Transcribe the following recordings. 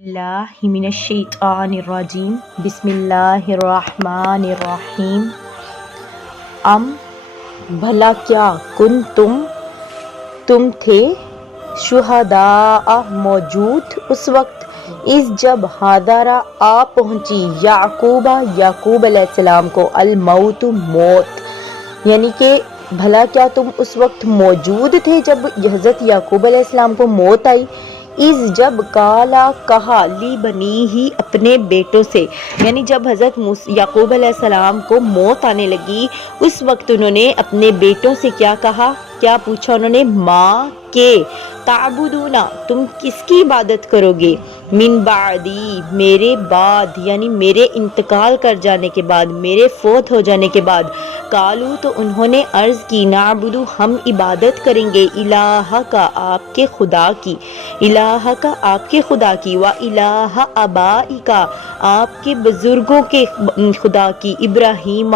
اللہ من الشیطان الرجیم بسم اللہ الرحمن الرحیم بھلا کیا تم تھے شہداء موجود اس وقت جب حاضرہ آ پہنچی یعقوب علیہ السلام کو الموت موت، یعنی کہ بھلا کیا تم اس وقت موجود تھے جب حضرت یعقوب علیہ السلام کو موت آئی، جب کہا لی بنی ہی اپنے بیٹوں سے، یعنی جب حضرت یعقوب علیہ السلام کو موت آنے لگی اس وقت انہوں نے اپنے بیٹوں سے کیا کہا، کیا پوچھا انہوں نے، ماں کے تعبدون، تم کس کی عبادت کرو گے، من بعدی، میرے بعد، یعنی میرے انتقال کر جانے کے بعد، میرے فوت ہو جانے کے بعد، قالو، تو انہوں نے عرض کی، نعبدو، ہم عبادت کریں گے، الہ کا، آپ کے خدا کی، الہ کا، آپ کے خدا کی، و الہ آبائی کا، آپ کے بزرگوں کے خدا کی، ابراہیم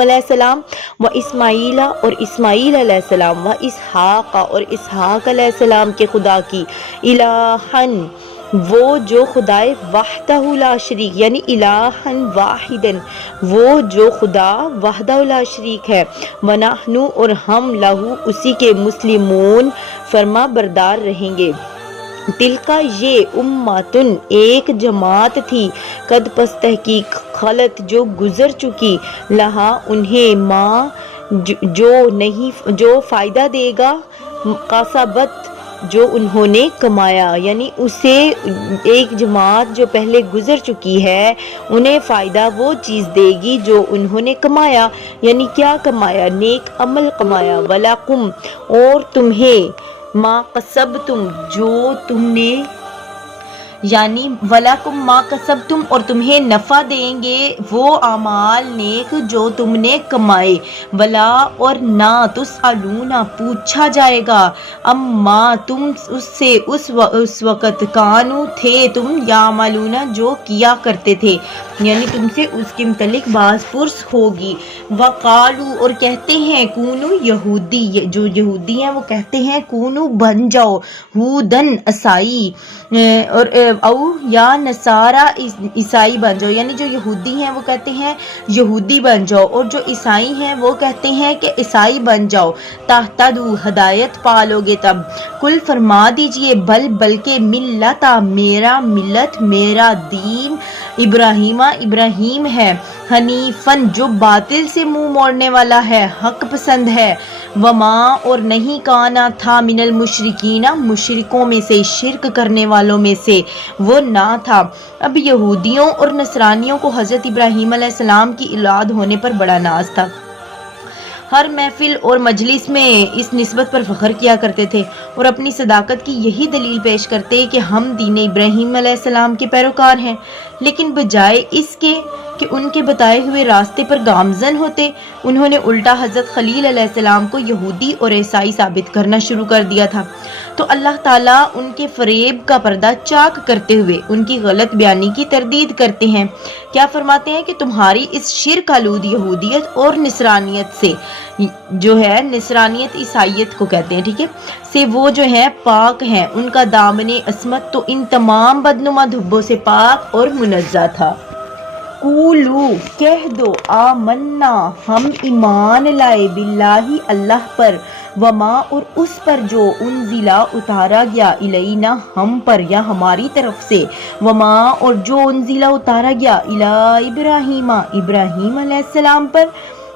علیہ السلام، و اسماعیل، اور اسماعیل علیہ السلام، و اسحاق، اور اسحاق علیہ السلام کے خدا کی، الہن، وہ جو خدائے وحدہ لا شریک، یعنی الہن واحدن، وہ جو خدا وحدہ لا شریک ہے، ونحن، اور ہم لہو، اسی کے، مسلمون، فرما بردار رہیں گے، تلکا، یہ، امتن، ایک جماعت تھی، قد، پس تحقیق، خلط، جو گزر چکی، لہا، انہیں، ماں، جو فائدہ دے گا، کسبت، جو انہوں نے کمایا، یعنی اسے، ایک جماعت جو پہلے گزر چکی ہے انہیں فائدہ وہ چیز دے گی جو انہوں نے کمایا، یعنی کیا کمایا، نیک عمل کمایا، وَلَکُمْ، اور تمہیں، ما کسبتم، جو تم نے، یعنی وَلَکُمْ مَا کَسَبْتُمْ، اور تمہیں نفع دیں گے وہ اعمال نیک جو تم نے کمائے، ولا، اور نہ، تسألون، پوچھا جائے گا، اما، تم اس سے، اس وقت، کانو، تھے تم، یعملون، جو کیا کرتے تھے، یعنی تم سے اس کے متعلق باز پرس ہوگی، وقالو، اور کہتے ہیں، کونو، یہودی، جو یہودی ہیں وہ کہتے ہیں، کونو، بن جاؤ، ہودن، عیسائی، اور او، یا نصارا، عیسائی بن جاؤ، یعنی جو یہودی ہیں وہ کہتے ہیں یہودی بن جاؤ، اور جو عیسائی ہیں وہ کہتے ہیں کہ عیسائی بن جاؤ، تہتدوا، ہدایت پالو گے تب، کل، فرما دیجئے، بلکہ، ملتا، میرا، ملت، میرا دین، ابراہیم ہے، حنیفن، جو باطل سے منہ موڑنے والا ہے، حق پسند ہے، وما، اور نہیں، کانا، تھا، من المشرکین، مشرکوں میں سے، شرک کرنے والوں میں سے وہ نہ تھا۔ اب یہودیوں اور نصرانیوں کو حضرت ابراہیم علیہ السلام کی اولاد ہونے پر بڑا ناز تھا، ہر محفل اور مجلس میں اس نسبت پر فخر کیا کرتے تھے اور اپنی صداقت کی یہی دلیل پیش کرتے کہ ہم دین ابراہیم علیہ السلام کے پیروکار ہیں، لیکن بجائے اس کے کہ ان کے بتائے ہوئے راستے پر گامزن ہوتے، انہوں نے الٹا حضرت خلیل علیہ السلام کو یہودی اور عیسائی ثابت کرنا شروع کر دیا تھا۔ تو اللہ تعالیٰ ان کے فریب کا پردہ چاک کرتے ہوئے ان کی غلط بیانی کی تردید کرتے ہیں، کیا فرماتے ہیں کہ تمہاری اس شرک آلود یہودیت اور نصرانیت سے، جو ہے نصرانیت عیسائیت کو کہتے ہیں، ٹھیک ہے، سے وہ جو ہے پاک ہیں، ان کا دامن عصمت تو ان تمام بدنما دھبوں سے پاک اور منزہ تھا۔ قولو، کہہ دو، آمنا، ہم ایمان لائے، باللہ، اللہ پر، وما، اور اس پر جو، انزلا، اتارا گیا، الینا، ہم پر یا ہماری طرف سے، وما، اور جو، انزلا، اتارا گیا، الی ابراہیم، ابراہیم علیہ السلام پر،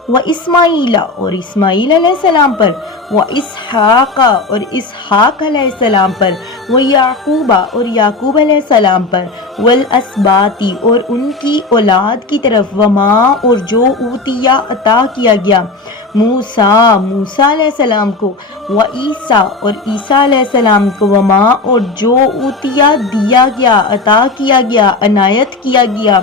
و اسماعیل، اور اسماعیل علیہ السلام پر، و اسحاق، اور اسحاق علیہ السلام پر، و یعقوب، اور یعقوب علیہ السلام پر، والاسباط، اور ان کی اولاد کی طرف، وما، اور جو، اوتیا، عطا کیا گیا، موسیٰ علیہ السلام کو، و عیسیٰ، اور عیسیٰ علیہ السلام کو، وما، اور جو، اوتیا، دیا گیا، عطا کیا گیا، عنایت کیا گیا،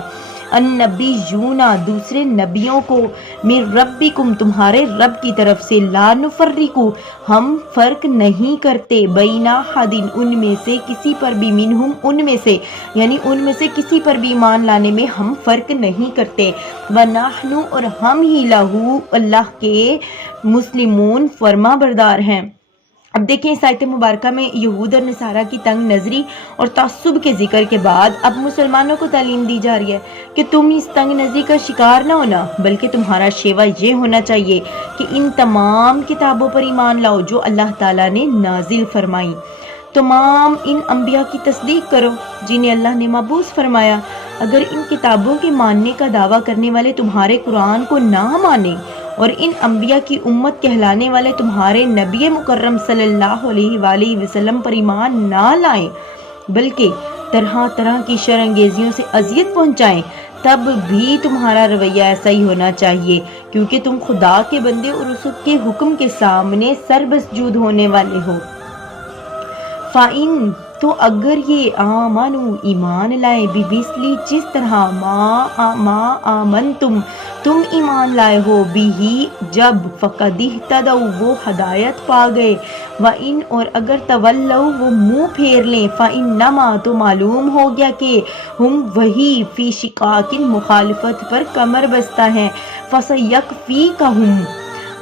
النبیون، دوسرے نبیوں کو، من ربکم، تمہارے رب کی طرف سے، لا نفرق، ہم فرق نہیں کرتے، بین احد، ان میں سے کسی پر بھی، منہم، ان میں سے، یعنی ان میں سے کسی پر بھی ایمان لانے میں ہم فرق نہیں کرتے، ونحن، اور ہم ہی، لہو، اللہ کے، مسلمون، فرما بردار ہیں۔ اب دیکھیں اس آیت مبارکہ میں یہود اور نصارہ کی تنگ نظری اور تعصب کے ذکر کے بعد اب مسلمانوں کو تعلیم دی جا رہی ہے کہ تم اس تنگ نظری کا شکار نہ ہونا، بلکہ تمہارا شیوا یہ ہونا چاہیے کہ ان تمام کتابوں پر ایمان لاؤ جو اللہ تعالیٰ نے نازل فرمائی، تمام ان انبیاء کی تصدیق کرو جنہیں اللہ نے مبعوث فرمایا۔ اگر ان کتابوں کے ماننے کا دعویٰ کرنے والے تمہارے قرآن کو نہ مانیں اور ان انبیاء کی امت کہلانے والے تمہارے نبی مکرم صلی اللہ علیہ وآلہ وسلم پر ایمان نہ لائیں بلکہ طرح طرح کی شر انگیزیوں سے اذیت پہنچائیں، تب بھی تمہارا رویہ ایسا ہی ہونا چاہیے، کیونکہ تم خدا کے بندے اور اس کے حکم کے سامنے سربسجود ہونے والے ہو۔ فَإِن تو اگر یہ آمنو ایمان لائے بِمِثْلِ جس طرح ما آمنتم تم ایمان لائے ہو بھی جب فقد اہتدوا وہ ہدایت پا گئے، وَإِن اور اگر تولوا وہ منہ پھیر لیں، فَإِنَّمَا تو معلوم ہو گیا کہ ہم وہی فی شقاق مخالفت پر کمر بستہ ہیں، فَسَيَكْفِيكَهُمْ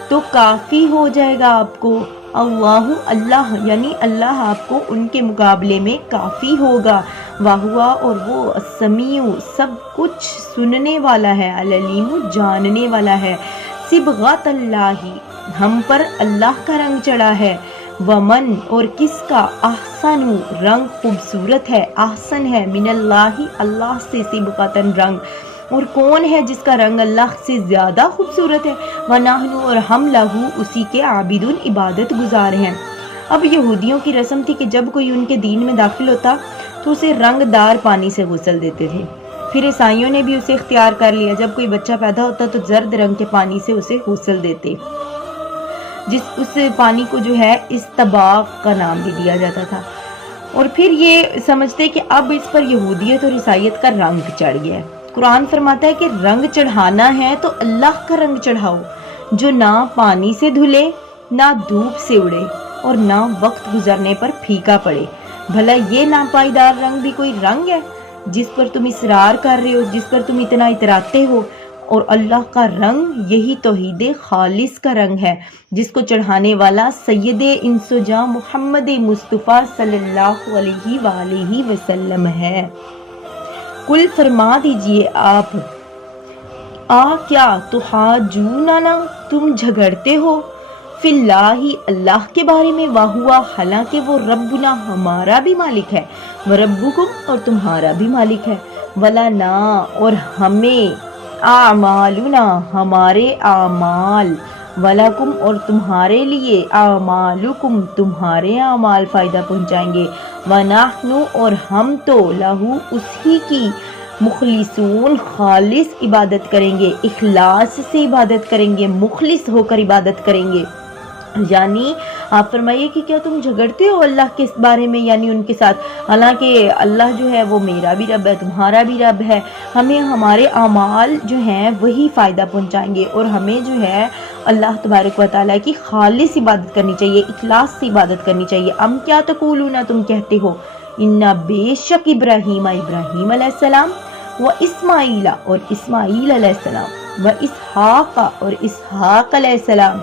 تو کافی ہو جائے گا آپ کو، اللہ یعنی اللہ آپ کو ان کے مقابلے میں کافی ہوگا، وَهُوَ اور وہ السمیع سب کچھ سننے والا ہے، العلیم جاننے والا ہے۔ صبغۃ اللہ ہم پر اللہ کا رنگ چڑھا ہے، ومن اور کس کا احسن رنگ خوبصورت ہے، احسن ہے من اللہ اللہ سے صبغۃً رنگ، اور کون ہے جس کا رنگ اللہ سے زیادہ خوبصورت ہے، وَنَحْنُ اور ہم لہو اسی کے عابدون عبادت گزار ہیں۔ اب یہودیوں کی رسم تھی کہ جب کوئی ان کے دین میں داخل ہوتا تو اسے رنگ دار پانی سے غسل دیتے تھے، پھر عیسائیوں نے بھی اسے اختیار کر لیا، جب کوئی بچہ پیدا ہوتا تو زرد رنگ کے پانی سے اسے غسل دیتے، اس پانی کو جو ہے استباق کا نام بھی دیا جاتا تھا، اور پھر یہ سمجھتے کہ اب اس پر یہودیت اور عیسائیت کا رنگ چڑھ گیا ہے۔ قرآن فرماتا ہے کہ رنگ چڑھانا ہے تو اللہ کا رنگ چڑھاؤ جو نہ پانی سے دھلے، نہ دھوپ سے اڑے، اور نہ وقت گزرنے پر پھیکا پڑے۔ بھلا یہ ناپائیدار رنگ بھی کوئی رنگ ہے جس پر تم اصرار کر رہے ہو، جس پر تم اتنا اتراتے ہو؟ اور اللہ کا رنگ یہی توحید خالص کا رنگ ہے جس کو چڑھانے والا سید انس و جاں محمد مصطفیٰ صلی اللہ علیہ وآلہ وسلم ہے۔ کل فرما دیجئے آپ، کیا تحاجوننا تم جھگڑتے ہو، فی اللہ اللہ کے بارے میں، وَهُوَ حالانکہ وہ ربنا ہمارا بھی مالک ہے، وَرَبُّكُمْ اور تمہارا بھی مالک ہے، وَلَنَا اور ہمیں، اعمالنا ہمارے اعمال، وَلَكُمْ اور تمہارے لیے، اعمالکم تمہارے اعمال فائدہ پہنچائیں گے، وَنَحْنُ اور ہم تو لہو اسی کی مخلصون خالص عبادت کریں گے، اخلاص سے عبادت کریں گے، مخلص ہو کر عبادت کریں گے۔ یعنی آپ فرمائیے کہ کیا تم جھگڑتے ہو اللہ کے بارے میں، یعنی ان کے ساتھ، حالانکہ اللہ جو ہے وہ میرا بھی رب ہے، تمہارا بھی رب ہے، ہمیں ہمارے اعمال جو ہیں وہی فائدہ پہنچائیں گے، اور ہمیں جو ہے اللہ تبارک و تعالیٰ کی خالص عبادت کرنی چاہیے، اخلاص سے عبادت کرنی چاہیے۔ ام کیا تقولون تم کہتے ہو، انا بے شک ابراہیم علیہ السلام، و اسماعیل اور اسماعیل علیہ السلام، و اسحاق اور اسحاق علیہ السلام،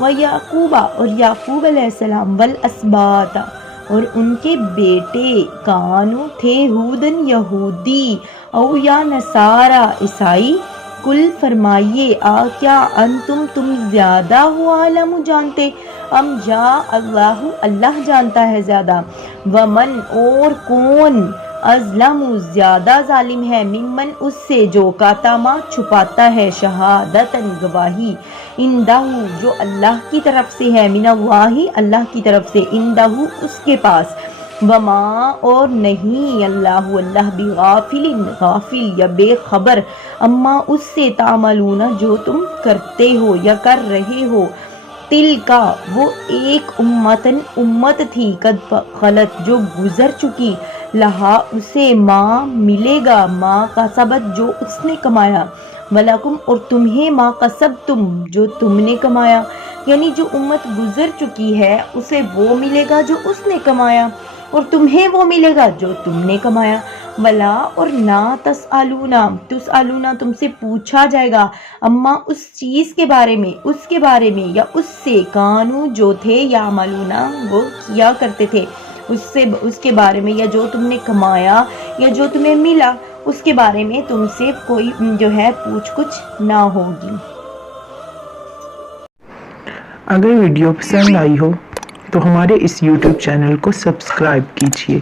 و یعقوب اور یعقوب علیہ السلام، والاسباط اور ان کے بیٹے، کانو تھے، ہودن یہودی، او یا نصارا عیسائی، کل فرمائیے کیا انتم تم زیادہ ہو عالم جانتے، ام یا اللہ اللہ جانتا ہے زیادہ، ومن اور کون، ازلم زیادہ ظالم ہے، ممن اس سے جو کاتما چھپاتا ہے، شہادتن گواہی، اندہ جو اللہ کی طرف سے ہے، من اللہ اللہ کی طرف سے، اندہ اس کے پاس، وما اور نہیں اللہ اللہ بغافل غافل یا بے خبر، اما اس سے، تعملون جو تم کرتے ہو یا کر رہے ہو، تل کا وہ ایک امت تھی، قد خلت جو گزر چکی، لہا اسے ماں ملے گا، ماں کا سبت جو اس نے کمایا، وَلَكُمْ اور تمہیں ماں کسبتم جو تم نے کمایا، یعنی جو امت گزر چکی ہے اسے وہ ملے گا جو اس نے کمایا، اور تمہیں وہ ملے گا جو تم نے کمایا، ولا اور نہ تسالونا تم سے پوچھا جائے گا اما اس چیز کے بارے میں یا اس سے کانو جو تھے یا عملونا وہ کیا کرتے تھے اس کے بارے میں، یا جو تم نے کمایا یا جو تمہیں ملا اس کے بارے میں تم سے کوئی جو ہے پوچھ کچھ نہ ہوگی۔ اگر ویڈیو پسند آئی ہو تو ہمارے اس یوٹیوب چینل کو سبسکرائب کیجیے